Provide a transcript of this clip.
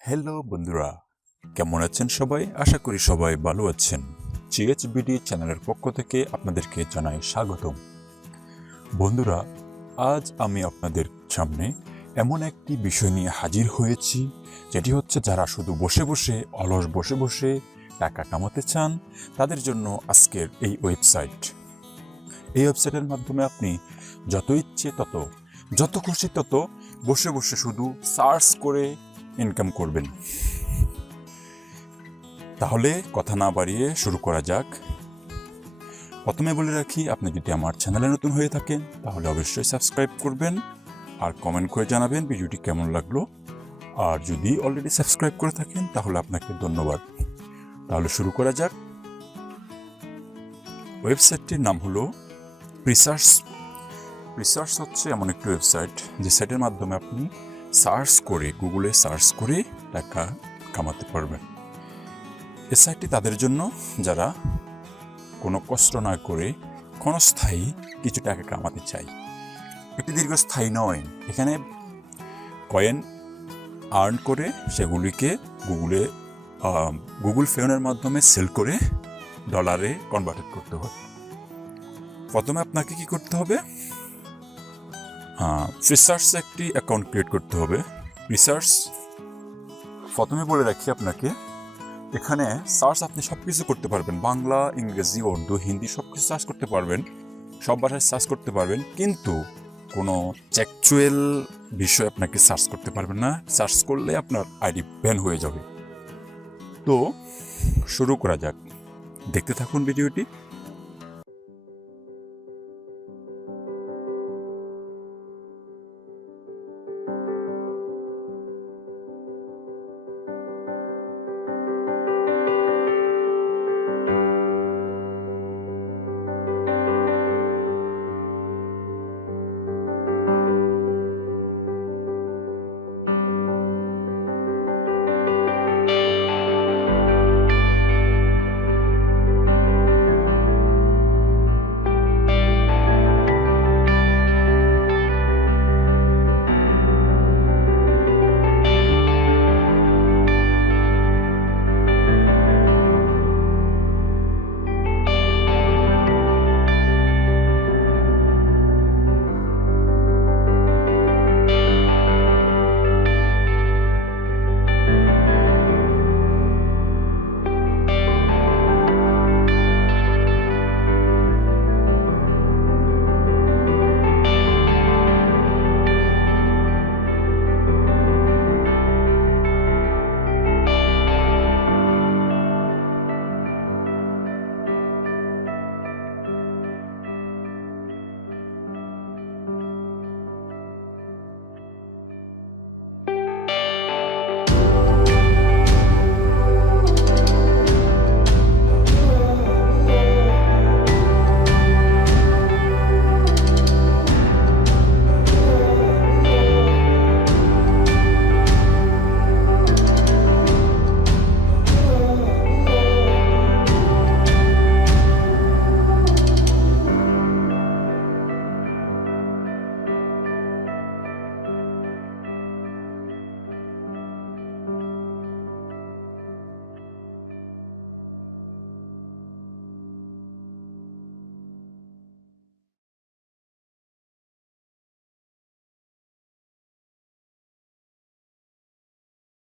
Hello বন্ধুরা, কেমন আছেন সবাই? আশা করি সবাই ভালো আছেন। জিএইচবিডি চ্যানেলের পক্ষ থেকে আপনাদেরকে জানাই স্বাগতম। বন্ধুরা, আজ আমি আপনাদের সামনে এমন একটি বিষয় নিয়ে হাজির হয়েছি, যেটি হচ্ছে যারা শুধু বসে বসে টাকা কামাতে চান, তাদের জন্য আজকের এই ওয়েবসাইটের মাধ্যমে আপনি যত ইচ্ছে তত, যত খুশি তত বসে শুধু সার্চ করে ইনকাম করবেন। তাহলে কথা না বাড়িয়ে শুরু করা যাক। প্রথমে বলে রাখি, আপনি যদি আমার চ্যানেলে নতুন হয়ে থাকেন তাহলে অবশ্যই সাবস্ক্রাইব করবেন আর কমেন্ট করে জানাবেন ভিডিওটি কেমন লাগলো। আর যদি অলরেডি সাবস্ক্রাইব করে থাকেন তাহলে আপনাকে ধন্যবাদ। তাহলে শুরু করা যাক। ওয়েবসাইটটির নাম হলো রিসার্চ হচ্ছে এমন একটি ওয়েবসাইট যে সাইটের মাধ্যমে আপনি গুগলে সার্চ করে টাকা কামাতে পারবেন। এই সাইটটি তাদের জন্য যারা কোনো কষ্ট না করে ক্ষণস্থায়ী কিছু টাকা কামাতে চায়। এটি দীর্ঘস্থায়ী নয়। এখানে কয়েন আর্ন করে সেগুলিকে গুগল পের মাধ্যমে সেল করে ডলারে কনভার্ট করতে হবে। প্রথমে আপনাকে কি করতে হবে? রিসার্চ একটি অ্যাকাউন্ট ক্রিয়েট করতে হবে। প্রথমে বলে রাখি আপনাকে, এখানে সার্চ আপনি সব কিছু করতে পারবেন। বাংলা, ইংরেজি, উর্দু, হিন্দি সব কিছু সার্চ করতে পারবেন, সব ভাষায় সার্চ করতে পারবেন, কিন্তু কোনো অ্যাকচুয়াল বিষয় আপনাকে সার্চ করতে পারবেন না। সার্চ করলে আপনার আইডি ব্যান হয়ে যাবে। তো শুরু করা যাক, দেখতে থাকুন ভিডিওটি।